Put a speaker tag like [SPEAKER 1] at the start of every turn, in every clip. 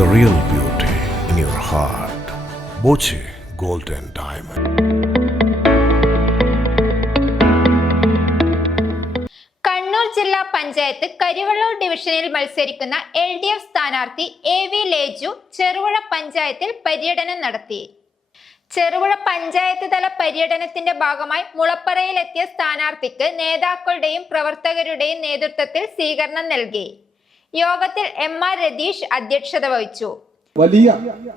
[SPEAKER 1] the real beauty in your heart. Bochi Golden Diamond.
[SPEAKER 2] Kannur ജില്ലാ പഞ്ചായത്ത് കരിവള്ളൂർ ഡിവിഷനിൽ മത്സരിക്കുന്ന എൽ ഡി എഫ് സ്ഥാനാർത്ഥി എ വി ലേജു ചെറുപുഴ പഞ്ചായത്തിൽ പര്യടനം നടത്തി ചെറുപുഴ പഞ്ചായത്ത് തല പര്യടനത്തിന്റെ ഭാഗമായി മുളപ്പറയിലെത്തിയ സ്ഥാനാർത്ഥിക്ക് നേതാക്കളുടെയും പ്രവർത്തകരുടെയും നേതൃത്വത്തിൽ സ്വീകരണം നൽകി യോഗത്തിൽ എം ആർ രതീഷ് അധ്യക്ഷത വഹിച്ചു.
[SPEAKER 3] വലിയ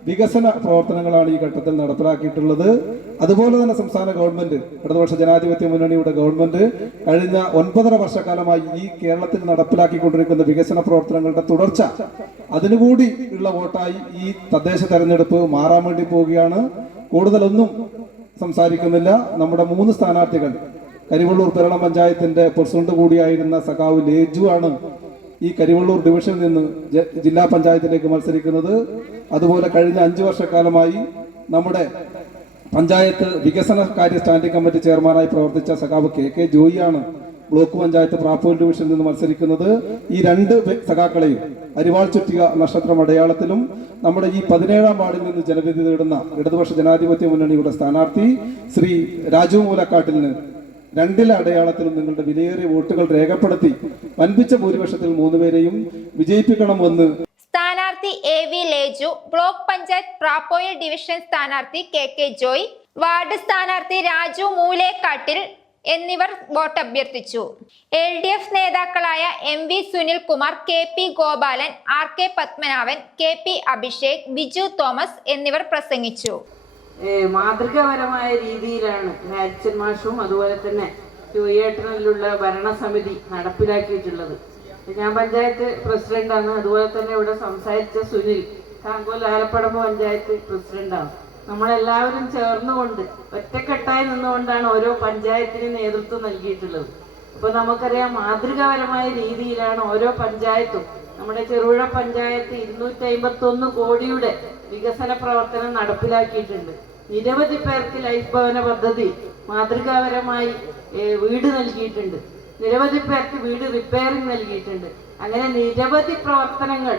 [SPEAKER 3] വികസന പ്രവർത്തനങ്ങളാണ് ഈ ഘട്ടത്തിൽ നടപ്പിലാക്കിയിട്ടുള്ളത്. അതുപോലെ തന്നെ സംസ്ഥാന ഗവൺമെന്റ് ഇടതുപക്ഷ ജനാധിപത്യ മുന്നണിയുടെ ഗവൺമെന്റ് കഴിഞ്ഞ ഒൻപതര വർഷക്കാലമായി ഈ കേരളത്തിൽ നടപ്പിലാക്കിക്കൊണ്ടിരിക്കുന്ന വികസന പ്രവർത്തനങ്ങളുടെ തുടർച്ച അതിനുകൂടി ഉള്ള വോട്ടായി ഈ തദ്ദേശ തെരഞ്ഞെടുപ്പ് മാറാൻ വേണ്ടി പോവുകയാണ്. കൂടുതലൊന്നും സംസാരിക്കുന്നില്ല. നമ്മുടെ മൂന്ന് സ്ഥാനാർത്ഥികൾ കരിവള്ളൂർ പെരളം പഞ്ചായത്തിന്റെ പ്രസിഡന്റ് കൂടിയായിരുന്ന സഖാവ് ലേജു ആണ് ഈ കരിവള്ളൂർ ഡിവിഷനിൽ നിന്ന് ജില്ലാ പഞ്ചായത്തിലേക്ക് മത്സരിക്കുന്നത് അതുപോലെ കഴിഞ്ഞ അഞ്ച് വർഷക്കാലമായി നമ്മുടെ പഞ്ചായത്ത് വികസന കാര്യ സ്റ്റാൻഡിംഗ് കമ്മിറ്റി ചെയർമാനായി പ്രവർത്തിച്ച സഖാവ് കെ കെ ജോയിയാണ് ബ്ലോക്ക് പഞ്ചായത്ത് പ്രാപ്പൂർ ഡിവിഷനിൽ നിന്ന് മത്സരിക്കുന്നത്. ഈ രണ്ട് സഖാക്കളെയും അരിവാൾ ചുറ്റിക നക്ഷത്രം അടയാളത്തിലും നമ്മുടെ ഈ പതിനേഴാം വാർഡിൽ നിന്ന് ജനവിധി നേടുന്ന ഇടതുപക്ഷ ജനാധിപത്യ മുന്നണിയുടെ സ്ഥാനാർത്ഥി ശ്രീ രാജു മൂലക്കാട്ടിലിന് രണ്ടിലെ അടയാളത്തിലും നിങ്ങളുടെ വിലയേറിയ വോട്ടുകൾ രേഖപ്പെടുത്തി വൻപിച്ച ഭൂരിപക്ഷത്തിൽ മൂന്നുപേരെയും വിജയിപ്പിക്കണമെന്ന്
[SPEAKER 2] സ്ഥാനാർത്ഥി A V Leju block panchayat പ്രാപ്പോയിൽ division സ്ഥാനാർത്ഥി കെ കെ ജോയ് വാർഡ് സ്ഥാനാർത്ഥി രാജു മൂലേക്കാട്ടിൽ എന്നിവർ വോട്ട് അഭ്യർത്ഥിച്ചു എൽ ഡി എഫ് നേതാക്കളായ M V Sunilkumar K P Gopalan R K Padmanabhan K P Abhishek Biju Thomas എന്നിവർ പ്രസംഗിച്ചു.
[SPEAKER 4] മാതൃകാപരമായ രീതിയിലാണ് ഹാരിച്ചൻ മാഷും അതുപോലെ തന്നെ ജോയേട്ടനിലുള്ള ഭരണസമിതി നടപ്പിലാക്കിയിട്ടുള്ളത്. ഞാൻ പഞ്ചായത്ത് പ്രസിഡന്റാണ്. അതുപോലെ തന്നെ ഇവിടെ സംസാരിച്ച സുനിൽ താങ്കോൽ ആലപ്പടമ്പ് പഞ്ചായത്ത് പ്രസിഡന്റാണ്. നമ്മളെല്ലാവരും ചേർന്നുകൊണ്ട് ഒറ്റക്കെട്ടായി നിന്നുകൊണ്ടാണ് ഓരോ പഞ്ചായത്തിന് നേതൃത്വം നൽകിയിട്ടുള്ളത്. അപ്പൊ നമുക്കറിയാം മാതൃകാപരമായ രീതിയിലാണ് ഓരോ പഞ്ചായത്തും നമ്മുടെ ചെറുപുഴ പഞ്ചായത്ത് ഇരുന്നൂറ്റി അമ്പത്തി ഒന്ന് കോടിയുടെ വികസന പ്രവർത്തനം നടപ്പിലാക്കിയിട്ടുണ്ട്. നിരവധി പേർക്ക് ലൈഫ് ഭവന പദ്ധതി മാതൃകാപരമായി വീട് നൽകിയിട്ടുണ്ട്. നിരവധി പേർക്ക് വീട് റിപ്പയറിംഗ് നൽകിയിട്ടുണ്ട്. അങ്ങനെ നിരവധി പ്രവർത്തനങ്ങൾ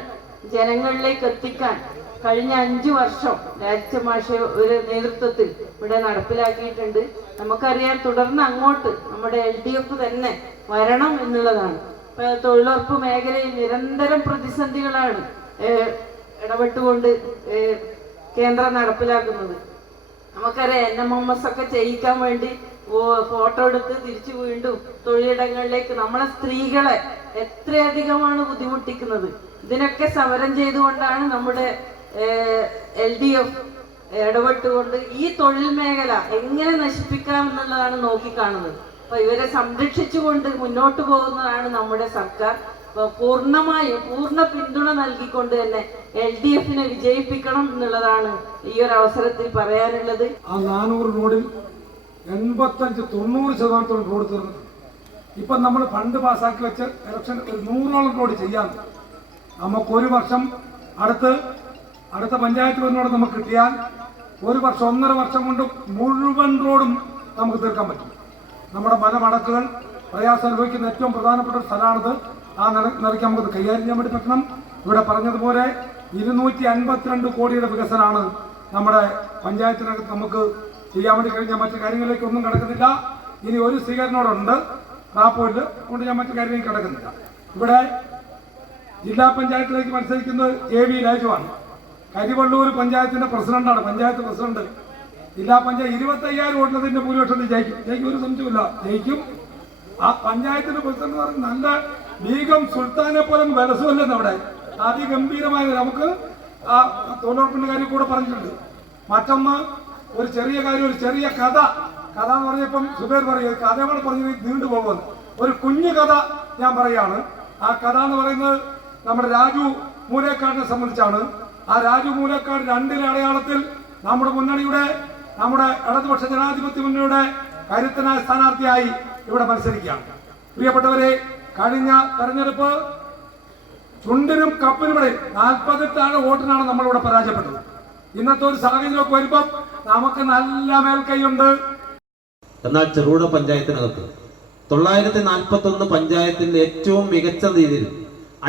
[SPEAKER 4] ജനങ്ങളിലേക്ക് എത്തിക്കാൻ കഴിഞ്ഞ അഞ്ചു വർഷം രാജ്യ മാഷ ഒരു നേതൃത്വത്തിൽ ഇവിടെ നടപ്പിലാക്കിയിട്ടുണ്ട്. നമുക്കറിയാം തുടർന്ന് അങ്ങോട്ട് നമ്മുടെ എൽ ഡി എഫ് തന്നെ വരണം എന്നുള്ളതാണ്. തൊഴിലുറപ്പ് മേഖലയിൽ നിരന്തരം പ്രതിസന്ധികളാണ് ഇടപെട്ടുകൊണ്ട് കേന്ദ്രം നടപ്പിലാക്കുന്നത്. നമുക്കറിയാം എൻ എം എം എസ് ഒക്കെ ചെയ്യിക്കാൻ വേണ്ടി ഫോട്ടോ എടുത്ത് തിരിച്ചു വീണ്ടും തൊഴിലിടങ്ങളിലേക്ക് നമ്മളെ സ്ത്രീകളെ എത്രയധികമാണ് ബുദ്ധിമുട്ടിക്കുന്നത്. ഇതിനൊക്കെ സമരം ചെയ്തുകൊണ്ടാണ് നമ്മുടെ എൽ ഡി എഫ് ഇടപെട്ടുകൊണ്ട് ഈ തൊഴിൽ മേഖല എങ്ങനെ നശിപ്പിക്കാം എന്നുള്ളതാണ് നോക്കിക്കാണുന്നത്. അപ്പൊ ഇവരെ സംരക്ഷിച്ചുകൊണ്ട് മുന്നോട്ട് പോകുന്നതാണ് നമ്മുടെ സർക്കാർ. പൂർണമായും പൂർണ പിന്തുണ നൽകിക്കൊണ്ട് തന്നെ എൽ ഡി എഫിനെ വിജയിപ്പിക്കണം എന്നുള്ളതാണ് ഈ ഒരു അവസരത്തിൽ പറയാനുള്ളത്.
[SPEAKER 5] ആ നാനൂറ് റോഡിൽ എൺപത്തഞ്ച് തൊണ്ണൂറ് ശതമാനത്തോളം റോഡ് തീർന്നു ഇപ്പം നമ്മൾ ഫണ്ട് പാസ്സാക്കി വെച്ച് ഇലക്ഷൻ ഒരു നൂറോളം റോഡ് ചെയ്യാം. നമുക്കൊരു വർഷം അടുത്ത് അടുത്ത പഞ്ചായത്ത് ഭരണോട് നമുക്ക് കിട്ടിയാൽ ഒരു വർഷം ഒന്നര വർഷം കൊണ്ട് മുഴുവൻ റോഡും നമുക്ക് തീർക്കാൻ പറ്റും. നമ്മുടെ മലമടക്കുകൾ പ്രയാസം അനുഭവിക്കുന്ന ഏറ്റവും പ്രധാനപ്പെട്ട ഒരു സ്ഥലമാണിത്. ആ നില നിലയ്ക്ക് നമുക്ക് കൈകാര്യം ചെയ്യാൻ വേണ്ടി പറ്റണം. ഇവിടെ പറഞ്ഞതുപോലെ ഇരുന്നൂറ്റി അൻപത്തിരണ്ട് കോടിയുടെ വികസനമാണ് നമ്മുടെ പഞ്ചായത്തിനകത്ത് നമുക്ക് ചെയ്യാൻ വേണ്ടി കഴിഞ്ഞാൽ മറ്റു കാര്യങ്ങളിലേക്ക് ഒന്നും കിടക്കുന്നില്ല. ഇനി ഒരു സ്വീകരണോടുണ്ട് റാപ്പോയിൽ അതുകൊണ്ട് ഞാൻ മറ്റു കാര്യങ്ങൾ കിടക്കുന്നില്ല. ഇവിടെ ജില്ലാ പഞ്ചായത്തിലേക്ക് മത്സരിക്കുന്നത് എ വി രാജുവാണ്. കരിവള്ളൂർ പഞ്ചായത്തിന്റെ പ്രസിഡന്റാണ്. പഞ്ചായത്ത് പ്രസിഡന്റ് ജില്ലാ പഞ്ചായത്ത് ഇരുപത്തി അയ്യായിരം വോട്ടിനത്തിന്റെ ഭൂരിപക്ഷത്തിൽ ജയിക്കും. ജയിക്കും ഒരു സംശയമില്ല ജയിക്കും. ആ പഞ്ചായത്തിന്റെ പ്രസിഡന്റ് പറഞ്ഞ നല്ല ലീഗം സുൽത്താനെ പോലെ വിലസുമല്ലെന്ന് അവിടെ. അതിഗംഭീരമായ നമുക്ക് ആ തൊഴിലുറപ്പിന്റെ കാര്യം കൂടെ പറഞ്ഞിട്ടുണ്ട്. മറ്റൊന്ന് ഒരു ചെറിയ കാര്യം ഒരു ചെറിയ കഥ. കഥ എന്ന് പറഞ്ഞപ്പം സുബേർ പറയുക കഥകൾ പറഞ്ഞ് നീണ്ടു പോകുന്നത് ഒരു കുഞ്ഞു കഥ ഞാൻ പറയാണ് ആ കഥ എന്ന് പറയുന്നത് നമ്മുടെ രാജു മൂലേക്കാടിനെ സംബന്ധിച്ചാണ്. ആ രാജു മൂലേക്കാട് രണ്ടിലെ അടയാളത്തിൽ നമ്മുടെ മുന്നണിയുടെ നമ്മുടെ ഇടതുപക്ഷ ജനാധിപത്യ മുന്നണിയുടെ കരുത്തനായ സ്ഥാനാർത്ഥിയായി ഇവിടെ മത്സരിക്കുകയാണ്. പ്രിയപ്പെട്ടവരെ കഴിഞ്ഞ തെരഞ്ഞെടുപ്പ് ചുണ്ടിനും കപ്പിനും ഇടയിൽ നാൽപ്പത്തെട്ടാണ് വോട്ടിനാണ് നമ്മളിവിടെ പരാജയപ്പെട്ടത്. ഇന്നത്തെ ഒരു സാഹചര്യമൊക്കെ വരുമ്പം നമുക്ക് നല്ല മേൽക്കൈയുണ്ട്.
[SPEAKER 6] എന്നാൽ ചെറുപുഴ പഞ്ചായത്തിനകത്ത് തൊള്ളായിരത്തി നാൽപ്പത്തി ഒന്ന് പഞ്ചായത്തിന്റെ ഏറ്റവും മികച്ച രീതിയിൽ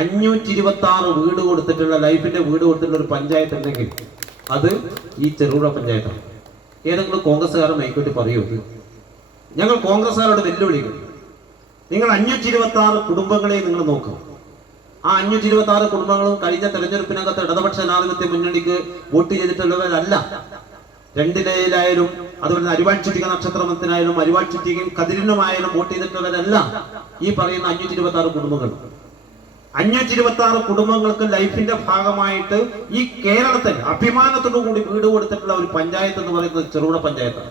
[SPEAKER 6] അഞ്ഞൂറ്റി ഇരുപത്തി ആറ് വീട് കൊടുത്തിട്ടുള്ള ലൈഫിന്റെ വീട് കൊടുത്തിട്ടുള്ള ഒരു പഞ്ചായത്ത് ഉണ്ടെങ്കിൽ അത് ഈ ചെറുപുഴ പഞ്ചായത്താണ്. ഏതെങ്കിലും കോൺഗ്രസ്സുകാരെ മൈക്കോട്ടി പറയൂ ഞങ്ങൾ കോൺഗ്രസ്സുകാരോട് വെല്ലുവിളിക്കുന്നു. നിങ്ങൾ അഞ്ഞൂറ്റി ഇരുപത്തി ആറ് കുടുംബങ്ങളെ നിങ്ങൾ നോക്കും. ആ അഞ്ഞൂറ്റി ഇരുപത്തി ആറ് കുടുംബങ്ങളും കഴിഞ്ഞ തെരഞ്ഞെടുപ്പിനകത്ത് ഇടതുപക്ഷ ജനാധിപത്യ മുന്നണിക്ക് വോട്ട് ചെയ്തിട്ടുള്ളവരല്ല. രണ്ടിലയിലായാലും അതുപോലെ അരിവാൾ ചുറ്റിക നക്ഷത്രത്തിനായാലും അരിവാൾ ചുറ്റികയും കതിരിനുമായാലും വോട്ട് ചെയ്തിട്ടുള്ളവരല്ല ഈ പറയുന്ന അഞ്ഞൂറ്റി ഇരുപത്തി ആറ് കുടുംബങ്ങൾ. അഞ്ഞൂറ്റി ഇരുപത്തി ആറ് കുടുംബങ്ങൾക്ക് ലൈഫിന്റെ ഭാഗമായിട്ട് ഈ കേരളത്തിൽ അഭിമാനത്തോടു കൂടി വീട് കൊടുത്തിട്ടുള്ള ഒരു പഞ്ചായത്ത് എന്ന് പറയുന്നത് ചെറുപുഴ പഞ്ചായത്താണ്.